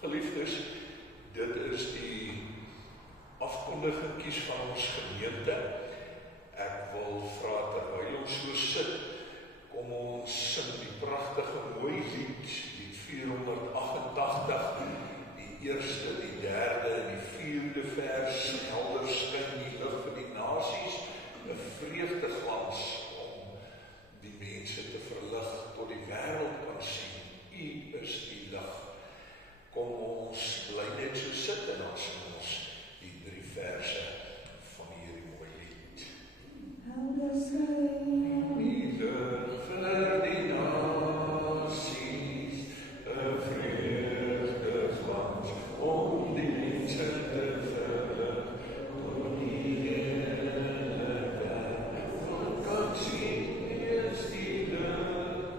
Geliefdes, dit is die afkondigingkies van ons gemeente. Ek wil vra terwyl ons so sit, kom ons sing die pragtige mooi lied, die 488, die eerste, die derde en die vierde vers, helder skyn die lig vir die nasies, 'n vreugdeglans om die mense te verlig, tot die wêreld kan sien, U is die lig. Kom ons bly net so sit en dan sing ons die 3 verse van hierdie mooi lied. Helder skyn die lig vir die nasies, 'n vreugdeglans om die mense te verlig, tot die hele wêreld kan sien, U is die lig.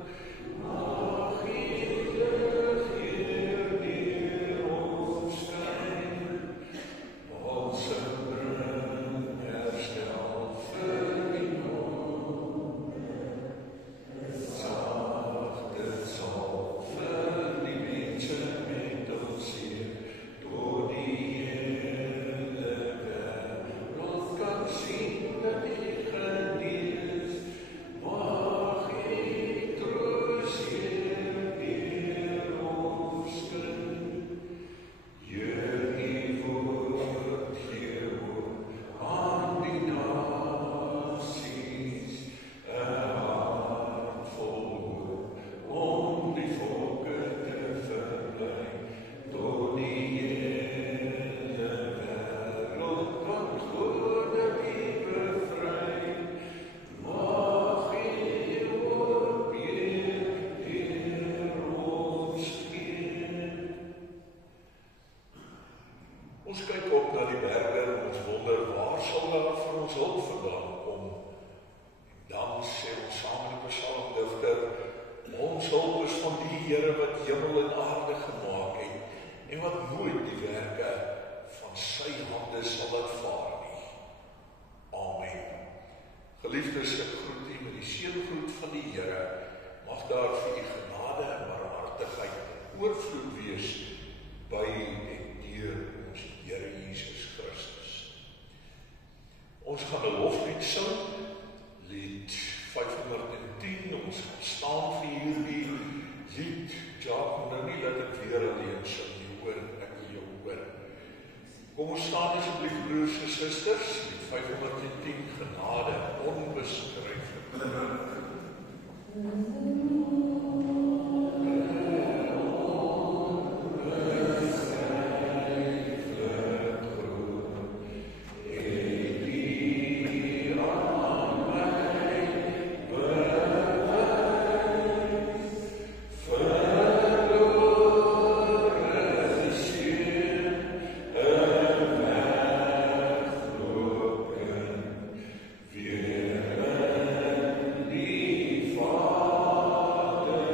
Mag U lig hier deur ons skyn, ons bring herstel vir die monde, sagte sal vir die mense met ons hier, tot die hele wêreld kan sien dat U genees. Mag U troos hier deur ons skyn. Heer, U woord gee hoop aan die nasies, 'n hart vol hoop om die volke te verbly, tot die hele wêreld kan glo dat U bevry. Mag U hoop hier deur ons gee. Ons kyk op na die berge en ons wonder, waar sal daar vir ons hulp vandaan kom? En dan sê ons saam met die psalmdigter, ons hulp is van die Here wat hemel en aarde gemaak het, en wat nooit die werke van sy hande sal laat vaar nie. Amen. Geliefdes, ek groet U met die seëngroet van die Here. Mag daar vir U genade en barmhartigheid oorvloed wees by en deur ons Here Jesus Christus. Ons gaan 'n loflied sing, lied 510. Ons gaan staan vir hierdie lied. Jacques, nou nie dat ek weer alleen sing nie, hoor, ek wil jou hoor. Kom ons staan asseblief, broers en susters, lied 510, genade, onbeskryflik. Vader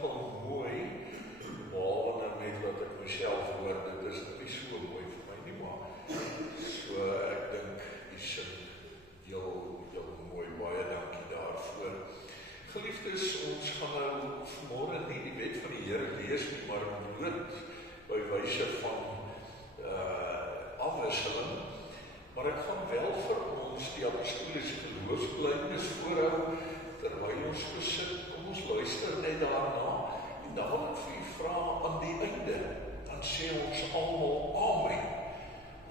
nogal mooi, behalwe net wat ek myself hoor, dit is nie so mooi vir my nie, maar so ek dink die sin heel mooi, baie dankie daarvoor. Geliefdes, ons gaan nou vanmôre nie die wet van die Here lees nie, maar bloot by wyse van afwisseling, maar ek gaan wel vir ons die apostoliese geloofsbelijdenis voorhou, terwyl ons gesit, kom ons luister net daarna, en dan wil ek vir u vra aan die einde, dan sê ons almal amen,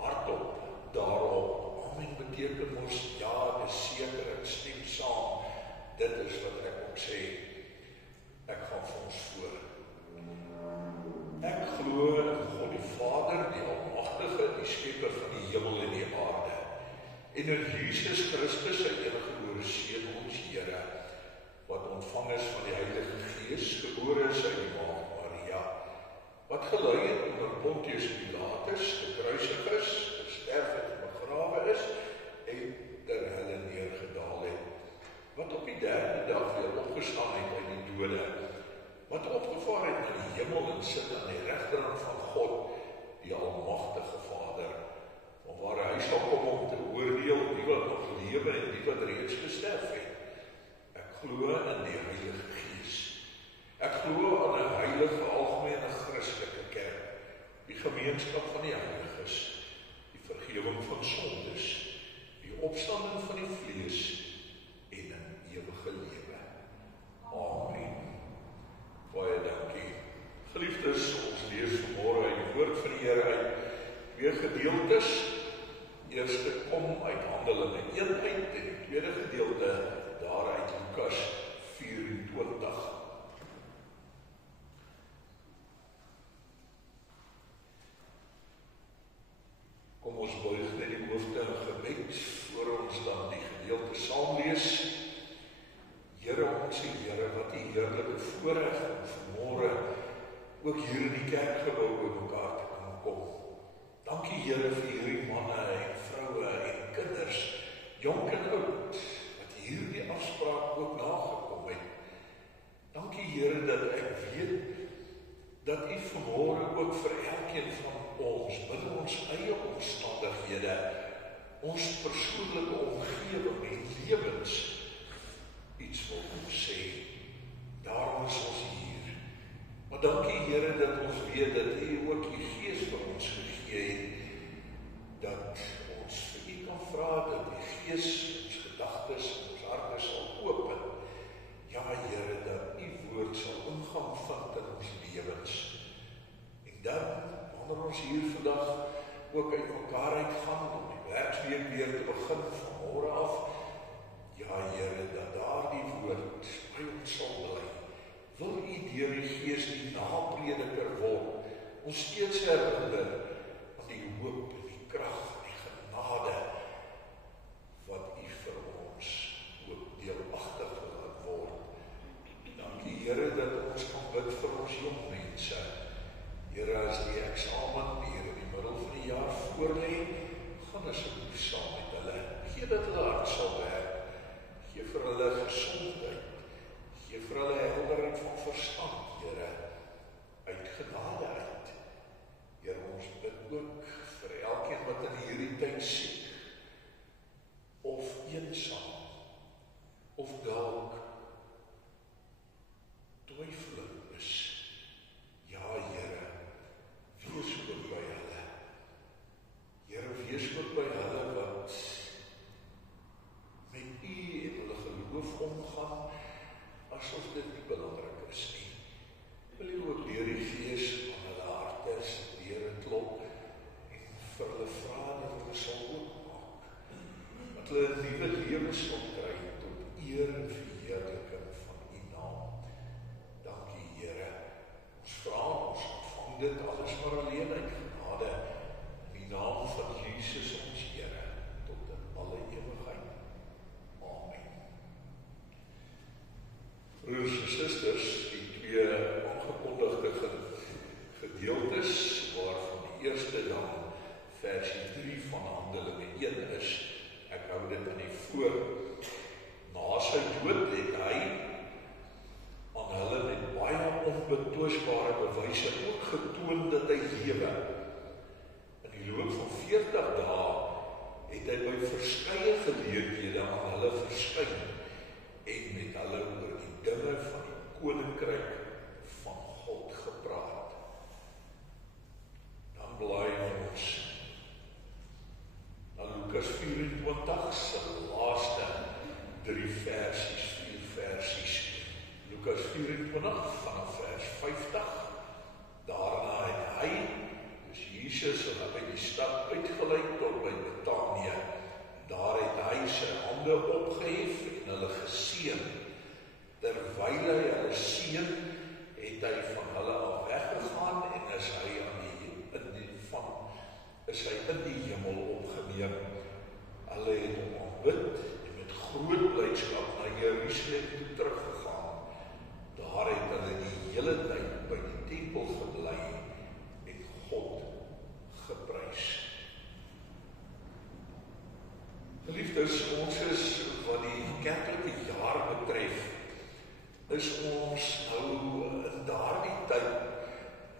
hardop, daarop, amen beteken ons, ja, dis seker, ek stem saam, dit is wat ek ook sê, ek gaan vir ons voor. Ek glo in God die Vader, die Almagtige, die Skepper van die hemel en die aarde, en in Jesus Christus, sy eniggebore Seun, ons Here, wat ontvang is van die Heilige Gees, gebore is uit die Maagd Maria, wat gelei het onder Pontius Pilatus, gekruisig is, gesterf het en begrawe is, en ter helle neergedaal het, wat op die derde dag weer opgestaan het uit die dode, wat opgevaar het na die hemel en sit aan die regterhand van God, die Almagtige Vader, van waar hy sal kom om te oordeel die wat nog lewe en die wat reeds gesterf het. Ek glo in die Heilige Gees. Ek glo aan 'n heilige algemene Christelike kerk, die gemeenskap van die heiliges, die vergifnis van sondes, die opstanding van die vlees en 'n ewige lewe. Amen. Baie dankie. Geliefdes, ons lees vanmôre uit die woord van die Here uit twee gedeeltes. Eerste kom uit Handelinge 1 uit en die tweede gedeelte daaruit Lukas 24. Kom ons buig net die hoofde in gebed voor ons dan die gedeelte saam lees. Here, ons sê Here, wat die heerlike voorreg om vanmôre ook hier in die kerkgebou by mekaar te kan kom. Dankie Here vir hierdie manne en vroue en kinders, jonk en oud, wat hierdie afspraak ook nagekom het. Dankie Here dat ek weet dat U vanmôre ook vir elkeen van ons, binne ons eie omstandighede, ons persoonlike omgewing en lewens iets wil ons sê. Daarom is ons hier. Maar dankie Here dat ons weet dat U ook U Gees vir ons gegee het, dat ons vir U kan vra dat die Gees ons gedagtes en ons harte sal open. Ja Here, dat U woord sal ingang vind in ons lewens. En dan, wanneer ons hier vandag ook uit mekaar uitgaan om die werksweek weer te begin van môre af, ja Here, dat daardie woord by ons sal bly. Wil U deur die Gees die naprediker word, ons steeds herinner aan die hoop en die krag en die genade wat U vir ons ook deelagtig laat word. Dankie Here dat ons kan bid vir ons jong mense. Here, as die eksamen hier in die middel van die jaar voorlê, gaan asseblief saam met hulle. Gee dat hulle hard sal werk. Gee vir hulle gesondheid. Gee vir hulle helderheid van verstand, Here, uit genade uit. Here, ons bid ook vir elkeen wat in hierdie tyd siek, of eensaam, of dalk twyfelend is. Ja, Here, wees ook by hulle. Here, wees ook by hulle wat met U en hulle geloof omgaan, asof dit nie belangrik is nie. Wil U ook deur die Gees aan hulle harte se deure klop en vir hulle vra dat hulle sal oopmaak, dat hulle 'n nuwe lewe sal kry tot eer en verheerliking van U naam. Dankie Here. Ons vra, ons ontvang dit alles maar alleen uit genade in die naam van Jesus ons Here tot in alle ewigheid. Amen. Broers en susters, die twee aangekondigde gedeeltes, waarvan die eerste dan versie 3 van Handelinge 1 is. Ek hou dit aan die voor wyse ook getoon dat hy lewe. In die loop van 40 dae het hy by verskeie geleenthede aan hulle verskyn en met hulle oor die dinge van die koninkryk van God gepraat. Dan blaai ons na Lukas 24 se laaste 3 versies, 4 versies. Lukas 24 vanaf vers 50. Daarna het hy, dus Jesus, hulle by die stad uitgelei tot by Betanië. Daar het hy sy hande opgehef en hulle geseën. Terwyl hy hulle seën, het hy van hulle af weggegaan en is hy in die hemel opgeneem. Hulle het hom aanbid en met groot blydskap na Jerusalem toe teruggegaan. Daar het hulle die hele tyd by die tempel gebly en God geprys. Geliefdes, ons is wat die kerklike jaar betref, is ons nou in daardie tyd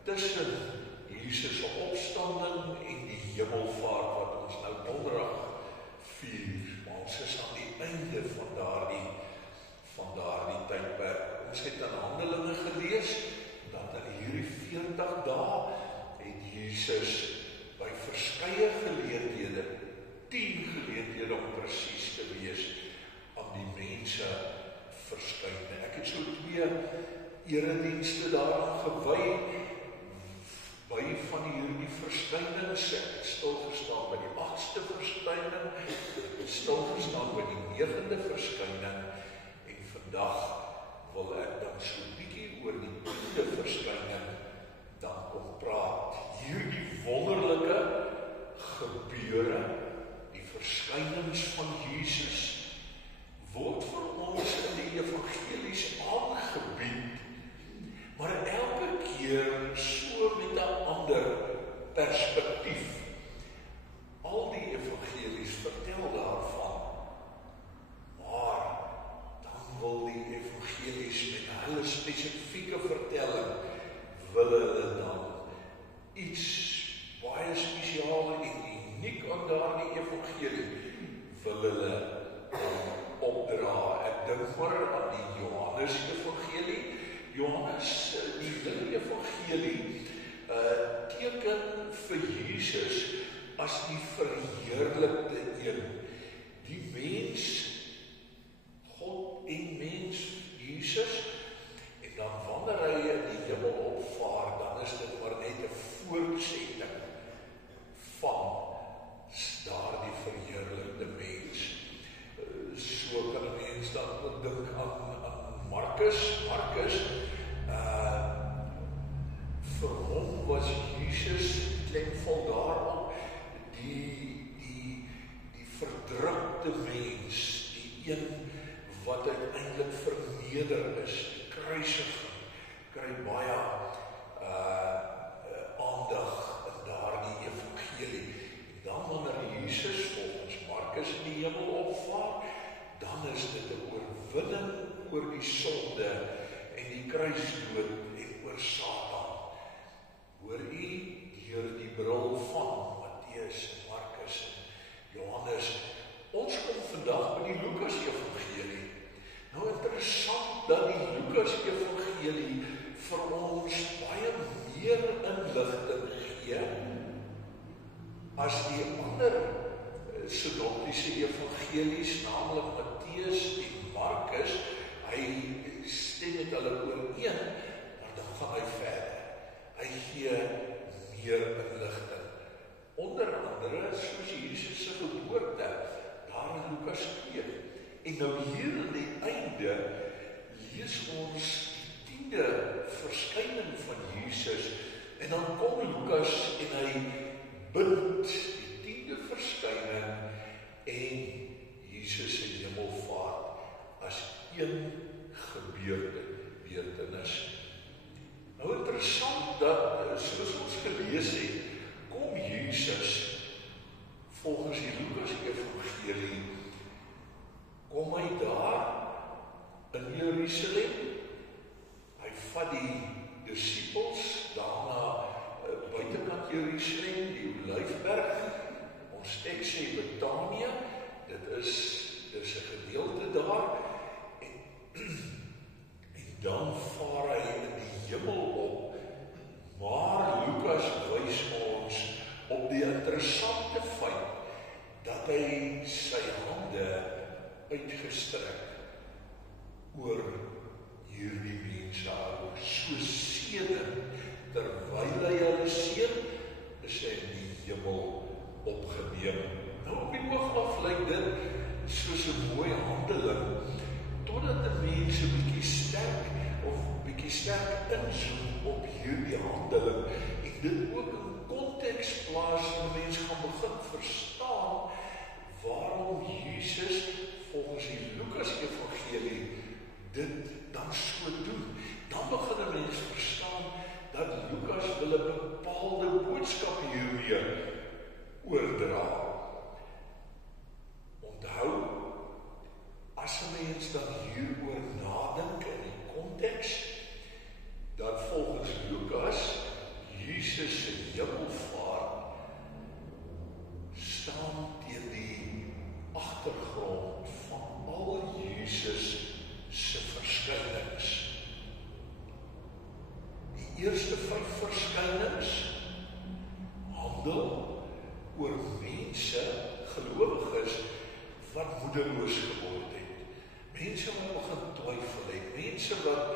tussen Jesus se opstanding en die hemelvaart wat ons nou donderdag vier. Maar ons is aan die einde van daardie tydperk. Ons het in Handelinge gelees dat in hierdie 40 dae het Jesus by verskeie geleenthede, 10 geleenthede om presies te wees, aan die mense verskyn. Ek het so 2 eredienste daaraan gewy. By van hierdie verskynings, ek het stilgestaan by die 8ste verskyning, stilgestaan by die 9de verskyning, en vandag wil ek dan so 'n bietjie oor die 10de verskyning dan kom praat. Hierdie wonderlike gebeure, die verskynings van Jesus, word vir ons in die evangelies aangebied, maar elke keer so met 'n ander perspektief. Al die evangelies vertel daarvan, maar dan wil die evangelies met hulle spesifieke vertelling, wil hulle dan iets baie spesiaal en uniek aan daardie evangelie, wil hulle opdra. Ek dink maar aan die Johannes evangelie. Johannes, die hele evangelie, teken vir Jesus as die verheerlikte een. Die mens, God en mens, Jesus, en dan wanneer hy in die hemel opvaar, dan is dit maar net 'n voortsetting van daardie verheerlikte mens. So kan 'n mens dan ook dink aan Markus, vir hom was Jesus klemvol daarop, die verdrukte mens, die een wat uiteindelik verneder is, die kruisiging, kry baie aandag in daardie evangelie. Dan wanneer Jesus volgens Markus in die hemel opvaar, dan is dit 'n oorwinning oor die sonde en die kruisdood en oor Satan. Hoor u deur die bril van Matteus, Markus en Johannes. Ons kom vandag by die Lukas evangelie. Nou interessant dat die Lukas evangelie vir ons baie meer inligting gee as die ander synoptiese evangelies, naamlik Matteus en Markus. Hy stem met hulle ooreen, maar dan gaan hy verder. Hy gee meer inligting. Onder andere, soos Jesus se geboorte, daar in Lukas 2. En nou hier aan die einde, lees ons die 10de verskyning van Jesus, en dan kom Lukas en hy bind die 10de verskyning en Jesus se hemelvaart as een gebeurtenis. Nou interessant dat, soos ons gelees het, kom Jesus volgens die Lukas evangelie, kom hy daar in Jerusalem, hy vat die disippels daarna buitekant Jerusalem, die Olyfberg, ons teks sê Betanië, dit is 'n gedeelte daar, en dan vaar hy in die hemel op, maar Lukas wys ons op die interessante feit, dat hy sy hande uitgestrek oor hierdie mense hou, so seën, terwyl hy hulle seën, is hy in die hemel opgeneem. Nou op die oog af lyk dit soos 'n mooi handeling, totdat die mense bietjie sterk inzoom op hierdie handeling, en dit ook in konteks plaas, en mense gaan begin verstaan, waarom Jesus volgens die Lukas Evangelie dit dan so doen. Dan begin 'n mens verstaan dat Lukas wil 'n bepaalde boodskap hiermee oordra. Onthou, as 'n mens dan hieroor nadink in die konteks, dat volgens Lukas Jesus se hemelvaart staan teen die agtergrond van al Jesus se verskynings. Die eerste 5 verskynings handel oor mense, gelowiges, wat moedeloos geword het. Mense wat begin twyfel het, mense wat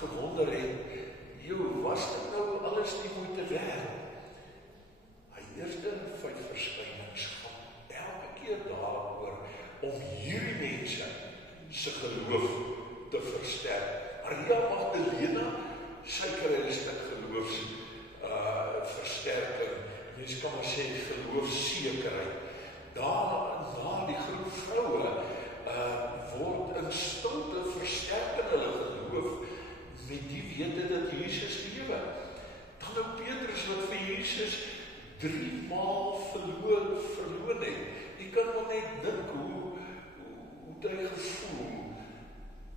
gewonder het, was dit nou alles nie moeite werd? Hy eerste 5 verskynings gaan elke keer daaroor om hierdie mense se geloof te versterk. Maria Magdalena, sy kry 'n stuk geloofs versterking. Mens kan maar sê geloofsekerheid. Daarna die groep vroue word in stilte versterk in hulle geloof met die wete dat Jesus lewe. Dan nou Petrus wat vir Jesus 3 maal verloon het. Jy kan maar net dink hoe hy gevoel.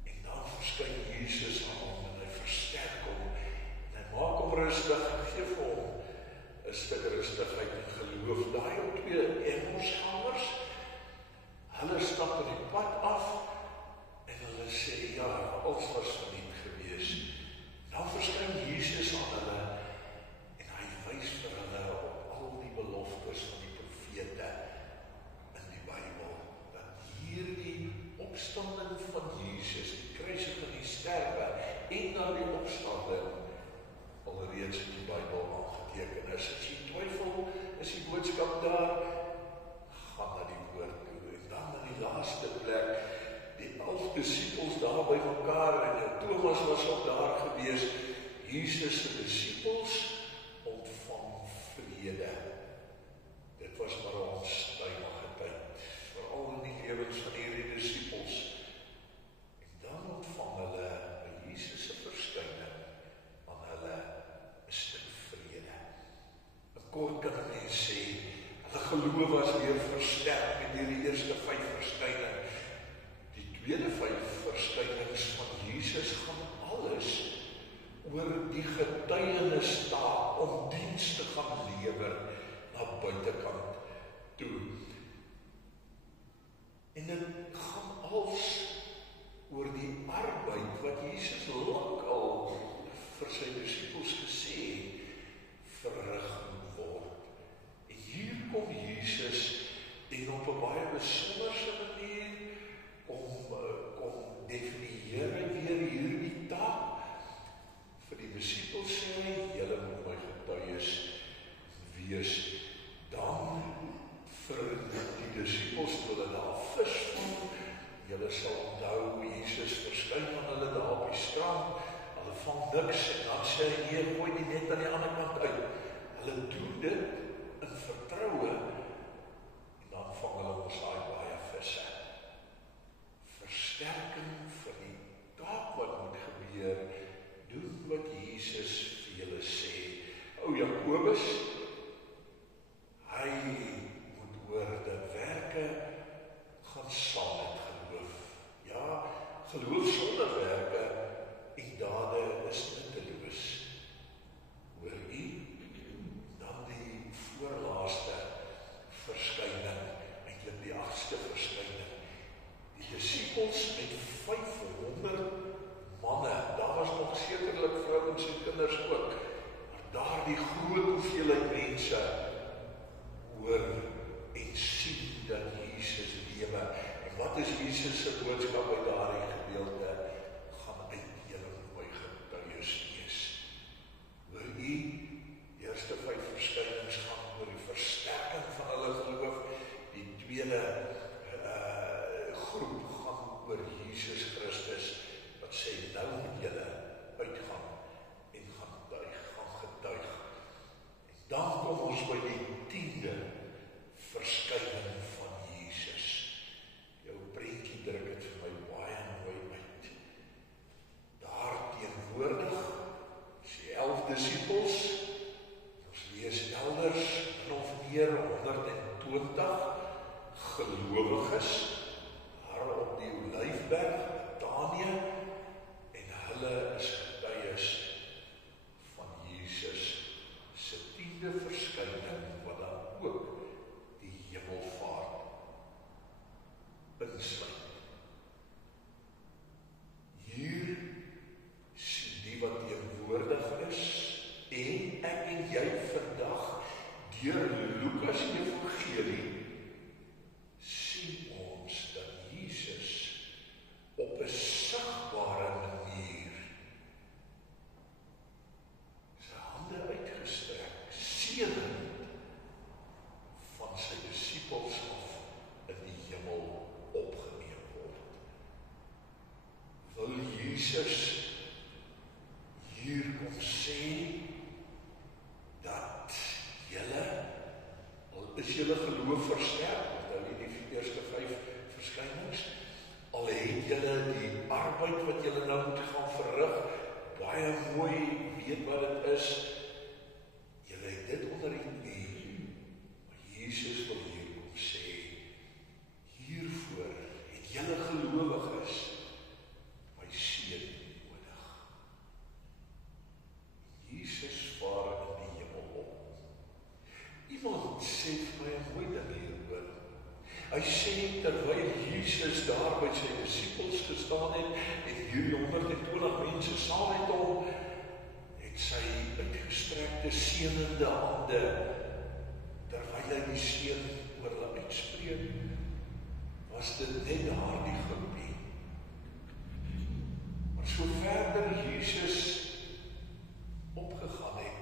En dan verskyn Jesus aan hom en hy versterk hom. En hy maak hom rustig, gee vir hom 'n stuk rustigheid en geloof. Daai op 2 Emmausgangers, hulle stap op die pad af en hulle sê, ja, alles was verniet gewees. Dan verskyn Jesus aan hulle en hy wys vir hulle op al die beloftes van die profete in die Bybel, dat hierdie opstanding van Jesus, die kruising en die sterwe en dan die opstanding alreeds in die Bybel aangeteken is. As jy twyfel, is die boodskap daar, gaan na die woord toe. En dan in die laaste plek, die 11 disippels daar by mekaar, en Thomas was ook daar gewees. Jesus se disippels ontvang vrede. Dit was maar 'n onstuimige tyd, veral in die lewens van hierdie disippels. En dan ontvang hulle by Jesus se verskyning aan hulle 'n stuk vrede. Kort kan mens sê, hulle geloof was weer versterk met hierdie eerste 5 verskyning. Die tweede 5 verskynings van Jesus gaan alles oor die getuienistaak om diens te gaan lewer na buitekant toe. En dit gaan als oor die arbeid wat Jesus lank al vir sy disippels gesê verrig moet word. En hier kom Jesus en op 'n baie besonderse manier kom definieer hy weer hierdie taak. Vir die disippels sê hy, julle moet my getuies wees. Dan vir die disippels toe hulle daar vis vang, julle sal onthou Jesus verskyn aan hulle daar op die strand. Hulle vang niks en dan sê hy, nee, gooi die net aan die ander kant uit. Hulle doen dit in vertroue en dan vang hulle ons daai baie visse. Versterking vir die taak wat moet gebeur, doen wat Jesus vir julle sê. O Jakobus, hy moet hoor dat werke gaan saam met geloof. Ja, geloof sonder werke en dade is nutteloos. Hoor disciples met 500 manne, daar was nog sekerlik vrouens en kinders ook, maar daar die groot hoeveelheid mense hoor en sien dat Jesus lewe. En wat is Jesus se boodskap uit daardie gedeelte? Gaan uit julle my getuies wees. Wil u, die eerste 5 verskynings gaan oor die versterking van hulle geloof, die tweede groep gaan oor Jesus Christus, wat sê nou moet julle uitgaan en gaan getuig. En dan kom ons by die 10de verskyning van Jesus. Jou prentjie druk het vir my baie mooi uit. Daar teenwoordig is die 11 disciples, ons lees elders min of meer 120 gelowiges, daar op die Olyfberg, Betanië, en hulle is getuies van Jesus se 10de verskyning, wat dan ook die hemelvaart insluit. Hier sien die wat teenwoordig is, en ek en jy vandag, deur Lukas Evangelie, sien ons dat Jesus op 'n sigbare manier sy hande uitgestrek, seënend van sy disippels af in die hemel opgeneem word. Wil Jesus hier kom sê dat julle, al is julle geloof versterk, onthou jy die eerste 5 verskynings, al het julle die arbeid wat julle nou moet gaan verrig, baie mooi weet wat dit is, julle het dit onder die knie, maar Jesus wil hier kom sê, hiervoor het julle gelowiges my seën nodig. Jesus vaar in die hemel op. Iemand sê vir my 'n mooi ding hieroor. Hy sê, terwyl Jesus daar by sy disippels gestaan het, en hierdie 120 mense saam met hom, het sy uitgestrekte seënende hande, terwyl hy die seën oor hulle uitspreek, was dit net daardie groepie. Maar so verder Jesus opgegaan het,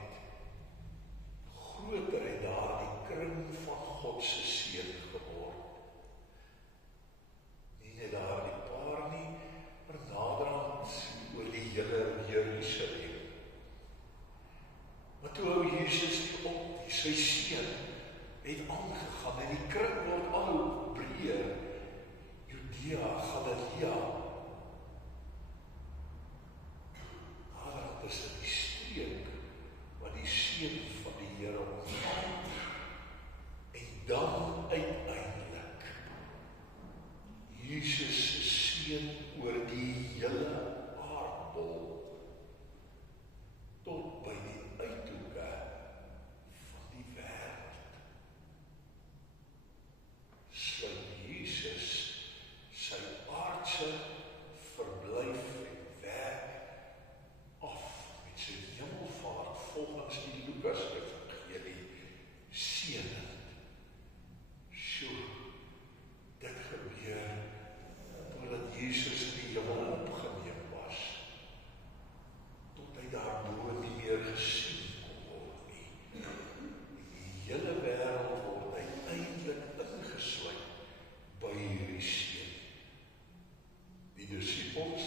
groter het daardie kring van God se seën geword. Nie net daardie paar nie, maar naderhand oor die hele Jerusalem. Maar toe hou Jesus op, sy seën het aangegaan, en die kring word al hoe breër, Judea, Galilea. Naderhand is dit die streek, wat die seën van die Here ontvang. En dan uiteindelik, Jesus se seën oor die hele aardbol, tot by die uithoeke van die wêreld. Sluit Jesus sy aardse verblyf en werk af met sy hemelvaart volgens die Lukas Evangelie seënend. Sjoe, dit gebeur totdat Jesus in die hemel opgeneem was, tot hy daarbo nie meer gesien kon word nie. Die hele wêreld word uiteindelik ingesluit by hierdie seën. Die disippels,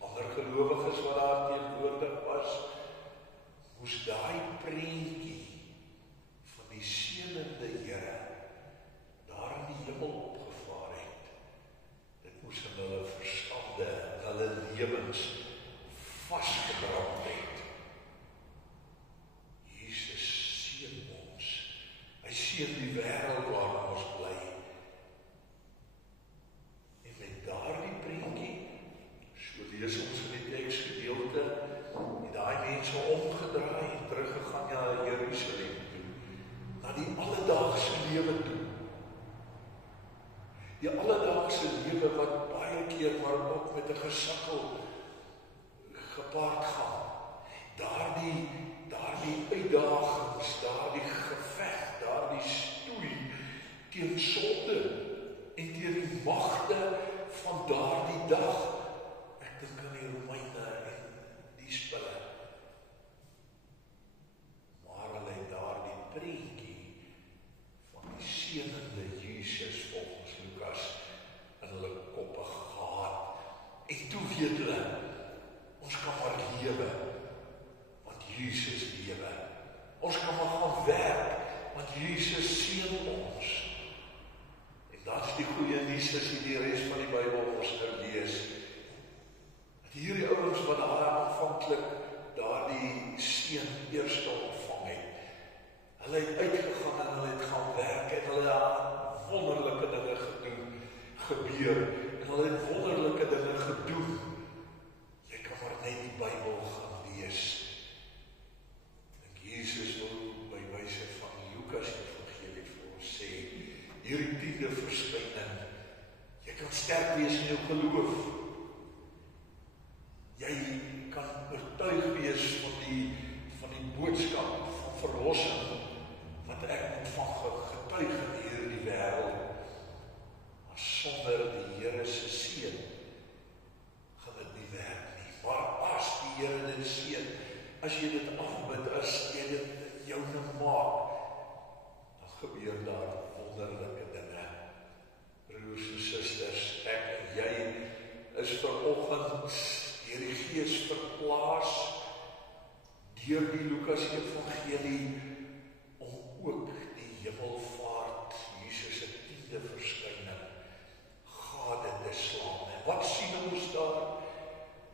ander gelowiges wat daar teenwoordig was, moes daai prentjie van die seënende Here daar in die hemel opgevaar het. Dit moes in hulle verstande, in hulle lewens vasgebrand het. Jesus seën ons. Hy seën die wêreld waarin ons bly. En met daardie prentjie, so lees ons in die teksgedeelte, het daai mense omgedraai en teruggegaan na Jerusalem toe, na die alledaagse lewe toe. Die alledaagse lewe wat baie keer maar ook met 'n gesukkel gepaard gaan. Daardie uitdagings, daardie geveg, daardie stoei teen sonde en teen die magte van daardie dag. Ek dink aan die Romeine en die spulle. Maar hulle het daardie prentjie van die seënende Jesus volgens Lukas in hulle koppe gehad. En toe weet hulle, ons kan maar lewe, want Jesus lewe. Ons kan maar gaan werk, want Jesus seën ons. En dat is die goeie nuus as jy die res van die Bybel ons nou lees. Dat hierdie ouens wat daar aanvanklik daardie seën eerste ontvang het, hulle het uitgegaan en hulle het gaan werk en hulle het wonderlike dinge gebeur en hulle het wonderlike dinge gedoen. Jy kan maar net die Bybel gaan lees. En Jesus wil by wyse van Lukas evangelie vir ons sê, hierdie 10de verskyning, jy kan sterk wees in jou geloof. Jy kan oortuig wees van die boodskap van verlossing wat ek ontvang getuig in hierdie wêreld. Maar sonder die Here se seën gaan dit nie werk nie. Maar as die Here dit seën, as jy dit afbid, as jy dit joune maak, dan gebeur daar wonderlike dinge. Broers en susters, ek en jy is vanoggend deur die Gees verplaas deur die Lukas evangelie om ook die hemelvaart, Jesus se 10de verskyning gade te slaan. En wat sien ons daar?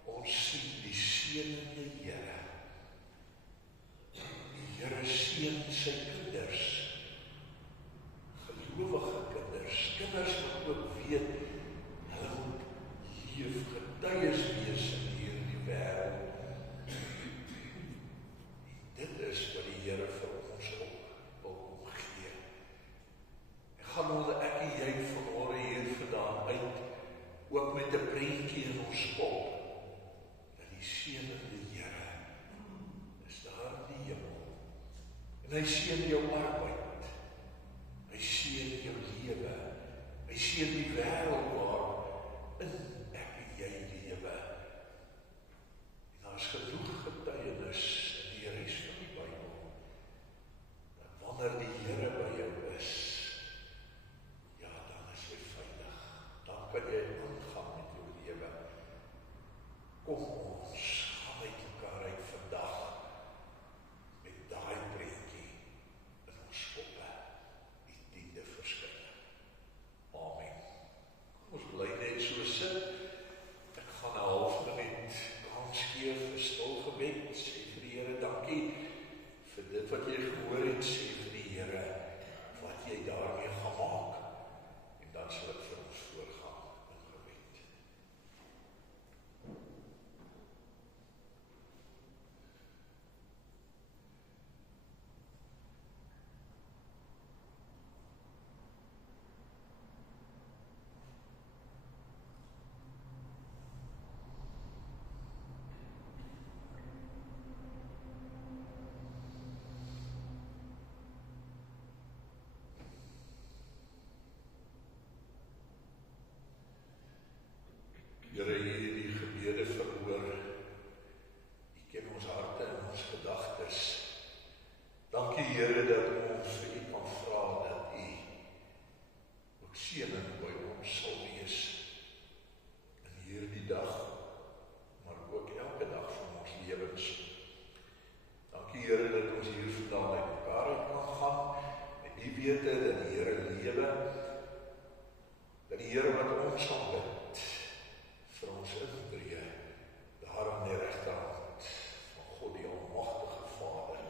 Ons sien die seënende Here. Die Here seën sy kinders, gelowige kinders, kinders wat ook weet, hulle moet leef, getuies wees in hierdie wêreld. Dit is wat die Here vir ons ook wil gee. En gaan ek en jy vanmôre hier vandaan uit, ook met 'n prentjie in ons kop, dat die seënende Here is daar in die hemel. En hy seën jou arbeid, hy seën jou lewe, hy seën die wêreld waarin ek en jy lewe. En daar is genoeg getuienis in die res van die Bybel, dat wanneer die Here by jou is, ja, dan is jy veilig. Dan kan jy aangaan met jou lewe. Kom ons gaan met mekaar uit vandag met daai prentjie in ons koppe, die 10de verskyning. Amen. Ons bly net so sit. Ek gaan 'n half minuut kans gee vir stil gebed. Sê vir die Here dankie vir dit wat jy gehoor het. Sê vir die Here wat jy daarmee gaan maak. En dan sal ek vir ons voorgaan in gebed. Here, U het die gebede verhoor. U ken ons harte en ons gedagtes. Dankie, Here, dat ons vir U kan vra dat U ook seëning by ons sal wees in hierdie dag, maar ook elke dag van ons lewens. Dankie, Here, dat ons hier vandaan uit mekaar uit kan gaan en U wete dat die Here lewe, dat die Here wat ons aanbid vir ons intree, daar aan die regterhand van God die Almagtige Vader.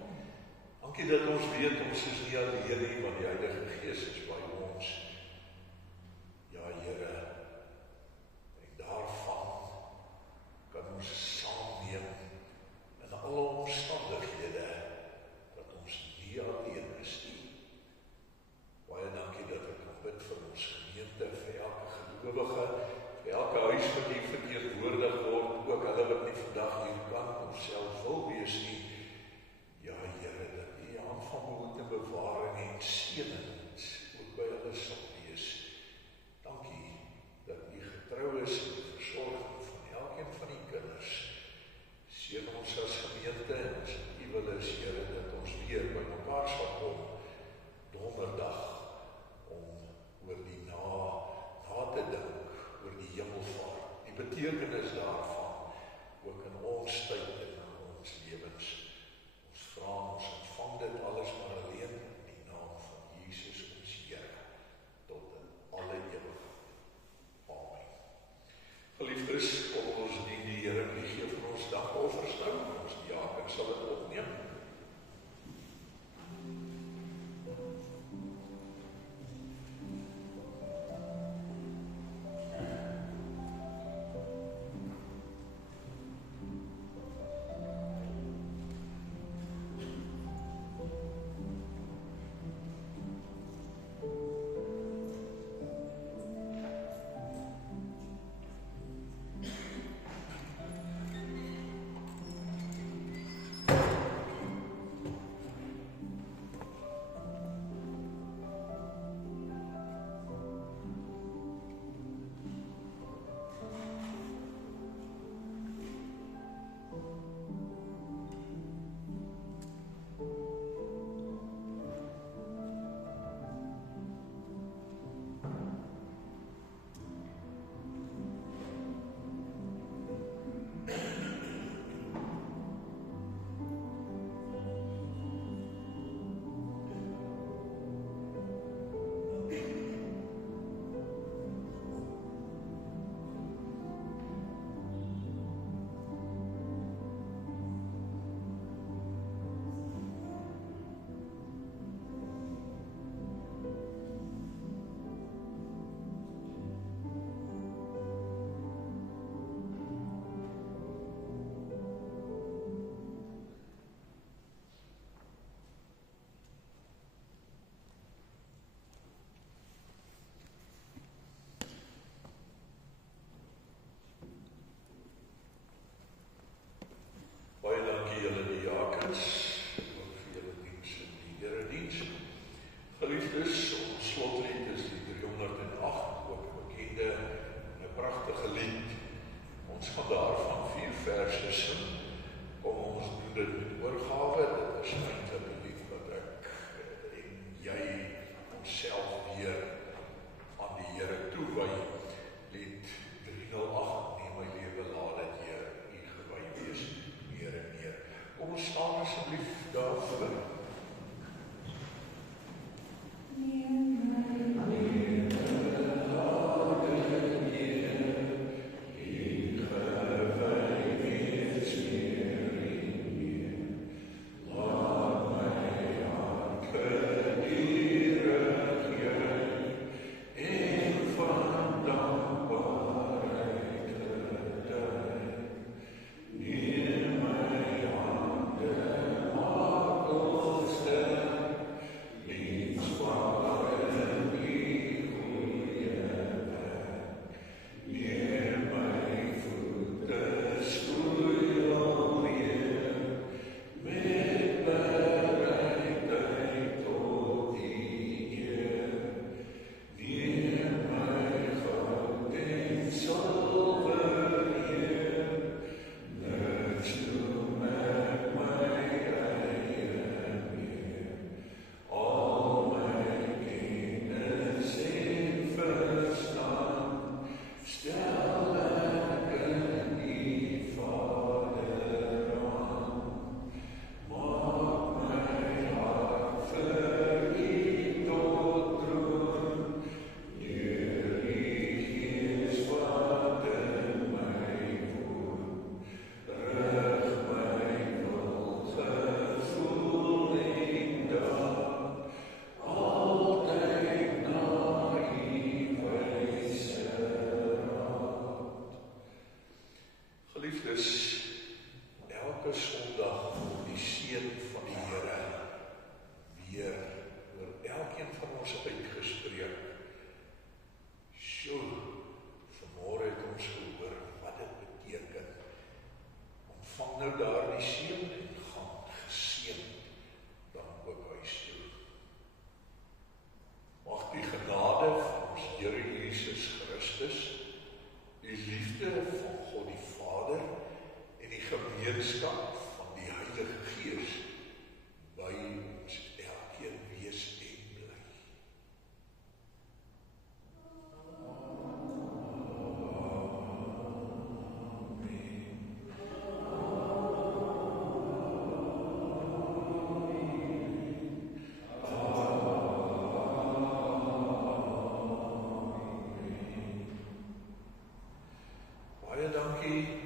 Dankie dat ons weet ons is nie alleen nie, want die Heilige Gees is by ons. Ja, Here, en daarvan kan ons saamneem in alle omstandighede dat ons nie alleen is nie. Baie dankie dat ek kan bid vir ons gemeente, vir elke gelowige, elke huis wat hier verteenwoordig word, ook hulle wat nie vandag hier kan of self wil wees nie. Ja, Here, dat U hand van behoed en bewaring en seënings ook by hulle sal wees. Dankie dat U getrou is in die versorging van elkeen van die kinders. Seën ons as gemeente en as U wil is, Here, dat ons weer by mekaar sal kom donderdag om oor die na te dink, oor die hemelvaart, die betekenis daarvan, ook in ons tyd en in ons lewens. Ons vra ons ontvang dit alles maar alleen in die naam van Jesus ons Here, tot in alle ewigheid. Amen. Geliefdes, kom ons dien die Here, die gee van ons dagoffers nou, ons diaken sal dit opneem. Geliefdes, ons slotlied is die 308, ook 'n bekende en 'n pragtige lied. Ons gaan daarvan 4 verse sing. Kom ons doen dit met oorgawe, dit is eintlik die lied wat ek en jy onsself weer aan die Here toewy. Lied 308, neem my lewe, laat dit Heer U gewy wees, meer en meer. Kom ons staan asseblief daarvoor. liefde van God die Vader en die gemeenskap van die Heilige Gees by ons elkeen wees en bly. Baie dankie